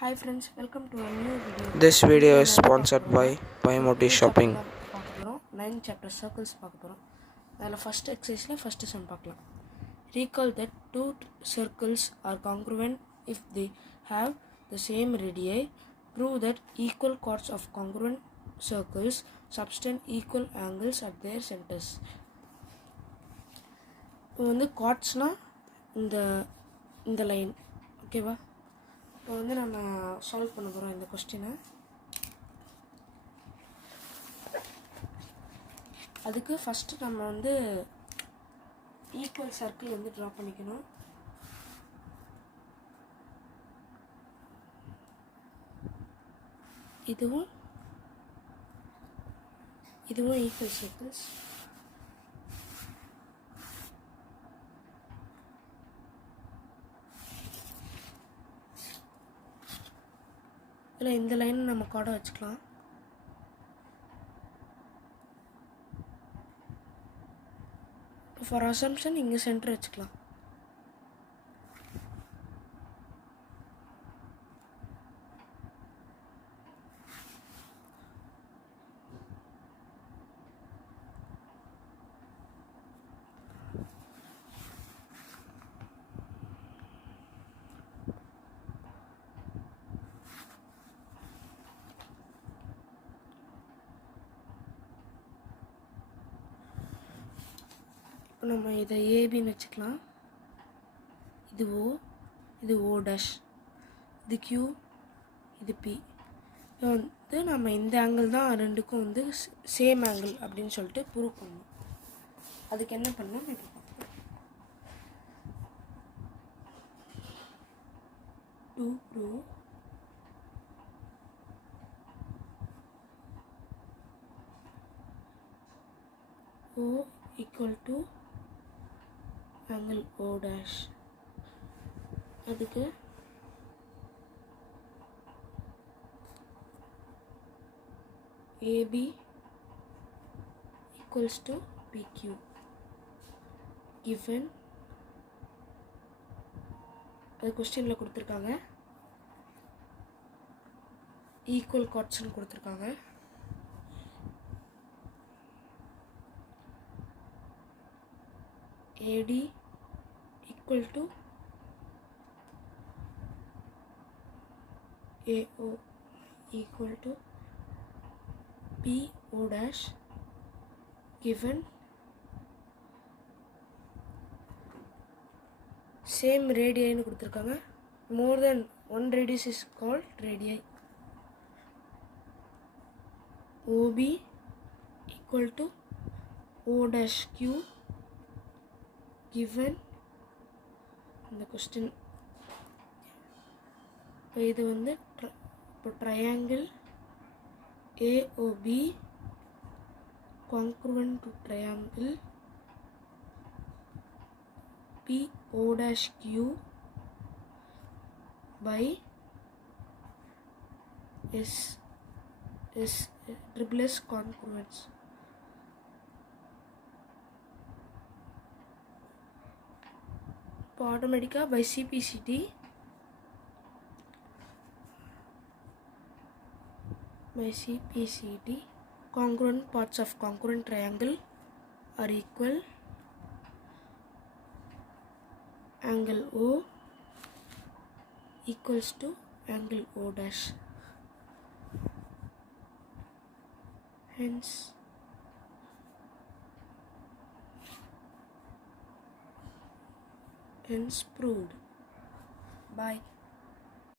Hi friends, welcome to a new video. This video is sponsored by Paimoti Shopping. பார்க்க போகிறோம் 9th chapter circles பார்க்க போகிறோம். அதில் first எக்ஸசைஸில் first some பார்க்கலாம். Recall that two circles are congruent if they have the same radii. Prove that equal chords of congruent circles subtend equal angles at their centers. இப்போ வந்து chordsனால் இந்த line ஓகேவா. இப்போ வந்து நம்ம சால்வ் பண்ண போகிறோம் இந்த கொஸ்டினை. அதுக்கு ஃபஸ்ட்டு நம்ம வந்து ஈக்குவல் சர்க்கிள் வந்து ட்ரா பண்ணிக்கணும். இதுவும் ஈக்குவல் சர்க்கிள்ஸ். இதில் இந்த லைன் நம்ம கார்டை வச்சுக்கலாம். ஃபார் அசம்ஷன் இங்கே சென்டர் வச்சுக்கலாம். இப்போ நம்ம இதை ஏபின்னு வச்சுக்கலாம். இது ஓ, இது ஓ டேஷ், இது கியூ, இது பி. இது வந்து நம்ம இந்த ஆங்கிள் தான் ரெண்டுக்கும் வந்து சேம் ஆங்கிள் அப்படின்னு சொல்லிட்டு ப்ரூவ் பண்ணணும். அதுக்கு என்ன பண்ணணும் இப்போ பார்ப்போம். 2 prove O equal to angle O dash. அதுக்கு AB equals to PQ given அது கொஸ்டினில் கொடுத்துருக்காங்க. ஈக்குவல் கார்ட்ஸ்னு கொடுத்துருக்காங்க. AD equal to AO equal to PO dash given same radii னு கொடுத்துருக்காங்க. more than one radius is called radii. OB equal to O dash Q given இந்த question. இப்போ இது வந்து இப்போ triangle AOB congruent to triangle PO dash Q by triple S congruence. இப்போ ஆட்டோமேட்டிக்காக by CPCD congruent parts of congruent triangle are equal. Angle O equals to angle O dash. Hence proved. Bye.